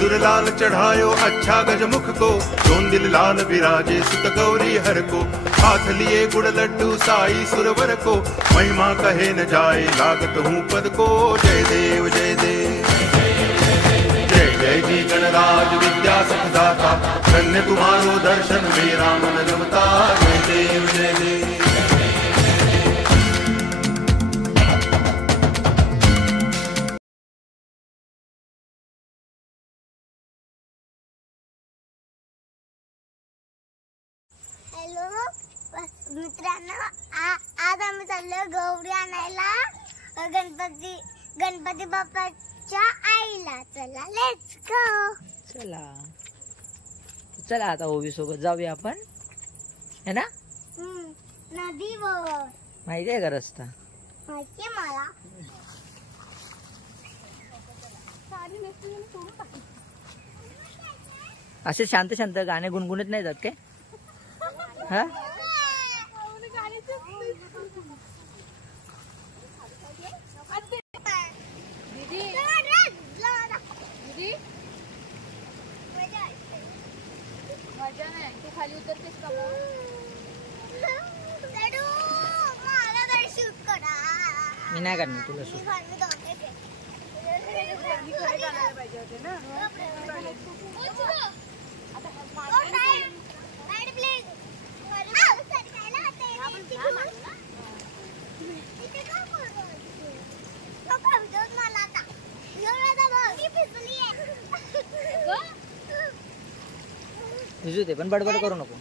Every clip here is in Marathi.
सिंदूर लाल चढ़ायो अच्छा गजमुख को, दोन दिल लाल विराजे सुत गौरी हर को, हाथ लिए गुड़ लड्डू साई सुरवर को, महिमा कहे न जाए लागत हूँ पद को। जय देव जय देव जय जय जी गणराज विद्या सुखदाता, धन्य तुम्हारो दर्शन मेरा मन रमता। जय देव जय देव। हॅलो मित्रांनो, आज आम्ही चाललोय गौरी आणायला गणपती बाप्पाच्या आईला। चला लेट्स गो। चला आता ओवी सोबत जाऊया आपण, है ना? नदीवर माहिती आहे का रस्ता? माहिती मला। असे शांत शांत गाणे गुणगुणत नाही जात काय? हा मजा नाही, तू खाली उतरतेस का? मी नाही करणार तुला शूट। पाहिजे होते ना। भिजू दे पण बडबड करू नको।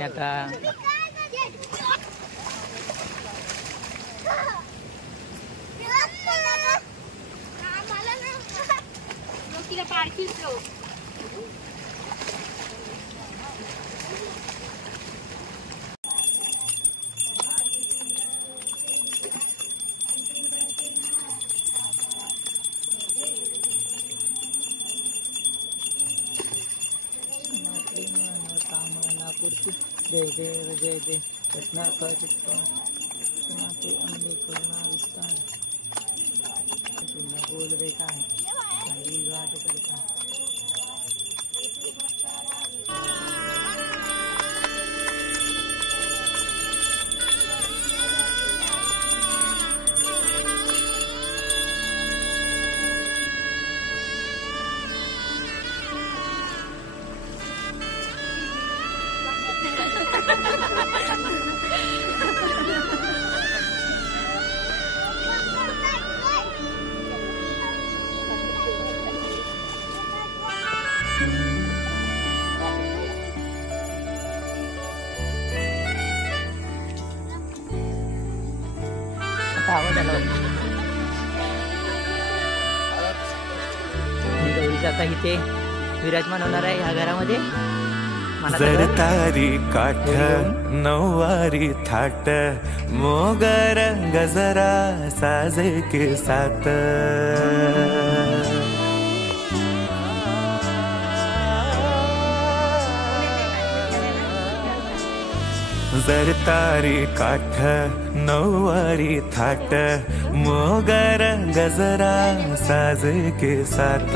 नका जय देव जय देव घटना करुणा विस्तार बोल बेटा काही वाट करता। गौरीचा आता इथे विराजमान होणार आहे ह्या घरामध्ये। जरतारी काठ नऊवारी थाट, मोगर गजरा साजे के साथ, जरतारी काठ नऊवारी थाट, मोगर गजरा साजे के साथ,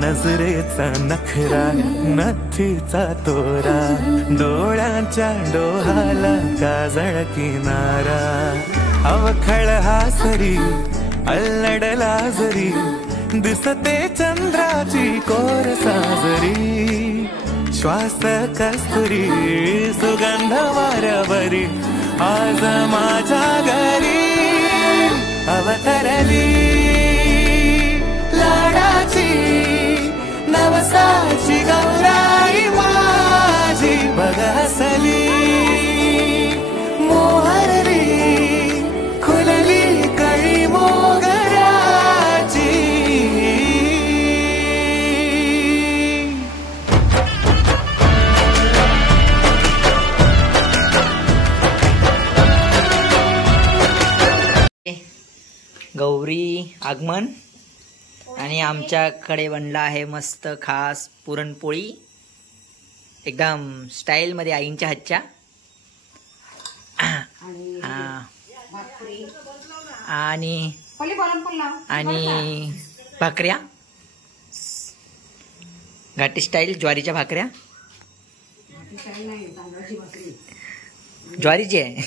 नजरेचा नखरा नथीचा तोरा, डोळ्यांच्या डोहाला काजळ किनारा, अवखळ हासरी अल्लडला जरी, दिसते चंद्राची कोर साजरी, श्वास कस्तुरी सुगंध वाऱ्यावरी, आज माझ्या घरी अवतरली लाडाची नवसाची गौराई माझी, बघ हसली मोहरली खुलली कळी मोगराची। गौरी गौरी आगमन आणि आमच्याकडे बनला आहे मस्त खास पुरणपोळी एकदम स्टाईलमध्ये आईंच्या हातच्या. आणि भाकऱ्या घाटी स्टाईल ज्वारीच्या भाकऱ्या. ज्वारीची आहे.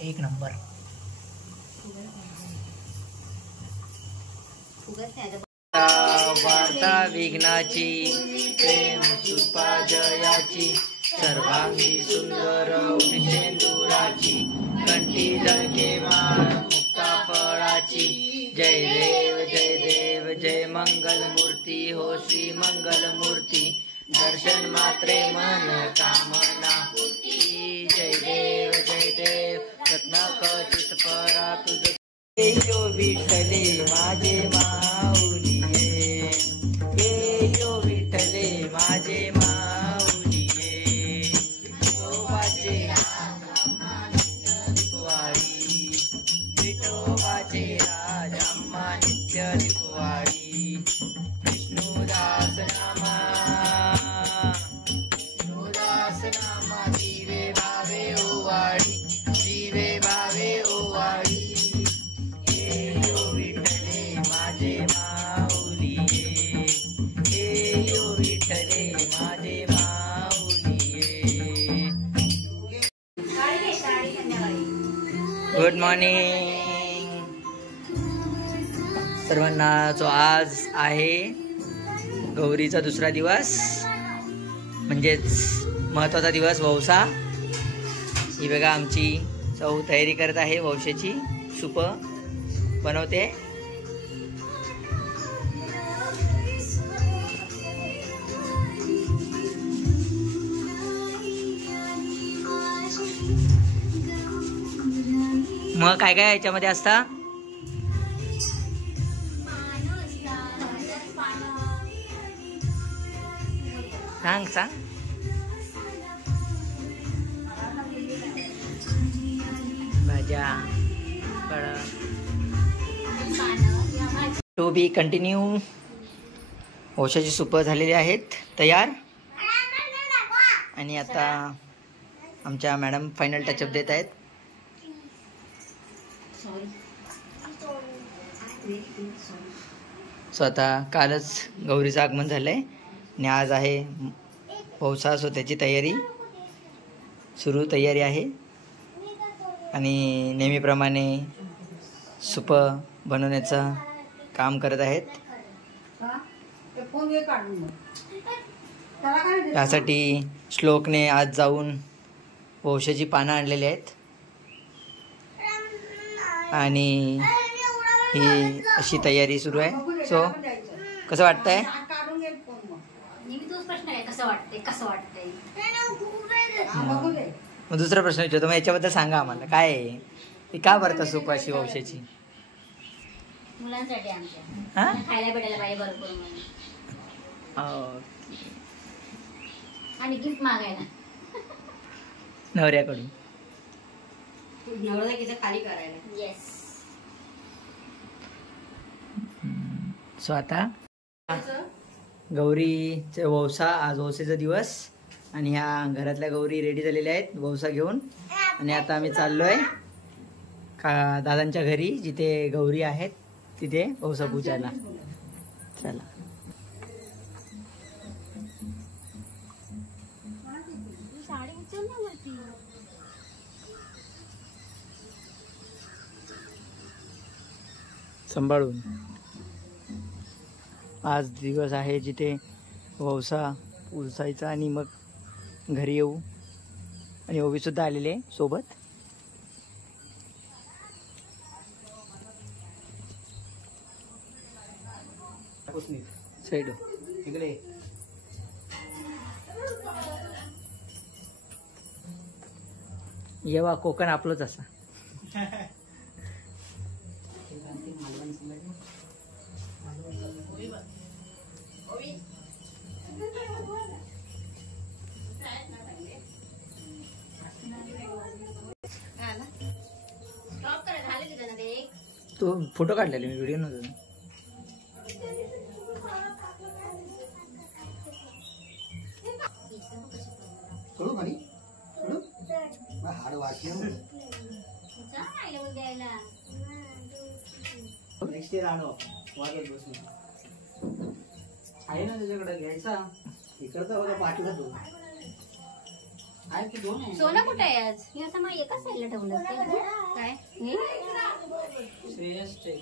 एक नंबर. वार्ता विघ्नाची प्रेम सुपा जयाची सर्वांगी सुंदर विषेंदुराची कंठी झळके माळ मुक्ता फळाची. जय देव जय मंगल मूर्ती हो श्री मंगल मूर्ती. दर्शन मात्रे मन कामना जय देव रत्नाकचित परा तुझ यो विठ्ठले माझे माऊलिये. यो विठ्ठले माझे माऊलिये. विठोबाचे दिपवाळी विठोबाचे राज अम्मा नित्य दिपवाळी. विष्णुदास नामा दिवे भावे ओवाळी दिवे भावे ओवाळी. यो विठ्ठले माझे माऊलिये. यो विठ्ठले माझे माऊलिये. गुड मॉर्निंग सर्वांना. जो आज आहे गौरीचा दुसरा दिवस म्हणजेच महत्वाचा दिवस वौसा. ही बघा आमची चौ तयारी करत आहे. वौशाची सूप बनवते. मग काय काय याच्यामध्ये असता? सांग सांग. भाज्या टू बी कंटिन्यू. औषधाची सूप झालेली आहेत तयार. आणि आता आमच्या मॅडम फायनल टचअप देत आहेत. स्वतः कालच गौरीचं आगमन झालंय आणि आज आहे वौसा. सो त्याची तयारी तयारी आहे. आणि नेहमीप्रमाणे सूप बनवण्याचं काम करत आहेत. यासाठी श्लोकने आज जाऊन वौशाची पानं आणलेली आहेत. आणि ही अशी तयारी सुरू आहे. सो कसं वाटतंय? मग दुसरा प्रश्न विचारतो. मग याच्याबद्दल सांगा आम्हाला काय आहे ती का भरता सूप अशी वौशाची? मुलांसाठी आमच्या खायला भेटायला पाहिजे भरपूर म्हणून. आणि गिफ्ट मागायला नवऱ्याकडून. नवरा खाली करायला. येस. सो आता गौरीचे वौसा. आज वौसेचा दिवस आणि ह्या घरातल्या गौरी रेडी झालेल्या आहेत वौसा घेऊन. आणि आता आम्ही चाललोय दादांच्या घरी जिथे गौरी आहेत तिथे वौसा पूजायला. चला. सांभाळून. आज दिवस आहे जिथे वौसा पुसायचा आणि मग घरी येऊ. आणि ओवी सुद्धा आलेले सोबत. साईड इकडे. येवा कोकण आपलंच असा. तो फोटो काढलेले मी, व्हिडिओ नव्हतं. सोडू खाली सोडू हाड वाटले. जा आईला बोल द्यायला. नेक्स्ट इयर आलो वाजत बसून आहे ना त्याच्याकडे घ्यायचा. इकडचा होता पाठला तो आहे ते 2 आहे. सोनं कुठे आहे आज? हे असं मग एका साईडला ठेवलं असतं. काय हे? श्रेयसचे.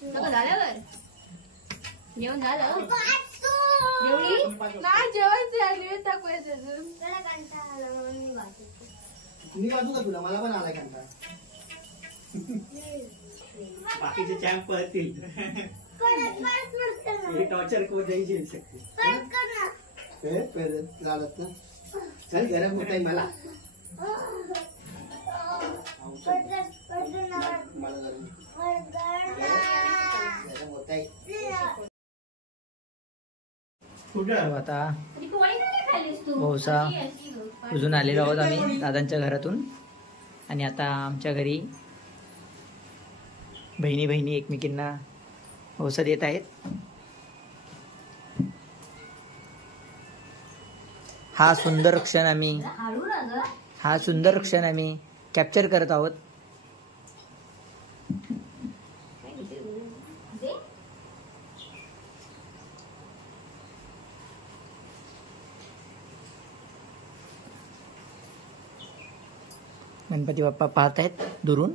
सगळं झाल्यावर जेवण झालं. जेवढी नाही जेवायचं आहे, निवेद दाखवायचं अजून. मी वाजू का तुला? मला पण आलाय कंटाळा. बाकीचे चॅम्प पळतील. हे टॉर्चर कोण नाही झेलू शकते. झालंच ना. चल गरम होत आहे मला. मला गरम होत आहे. आता कधी पोळी नाही खाल्लीस तू? पावसा उजून आलेलो आहोत आम्ही दादांच्या घरातून. आणि आता आमच्या घरी बहिणी बहिणी एकमेकींना औषध देत आहेत. हा सुंदर क्षण आम्ही कॅप्चर करत आहोत. गणपती बाप्पा पाहत आहेत दुरून.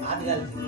हात घाल.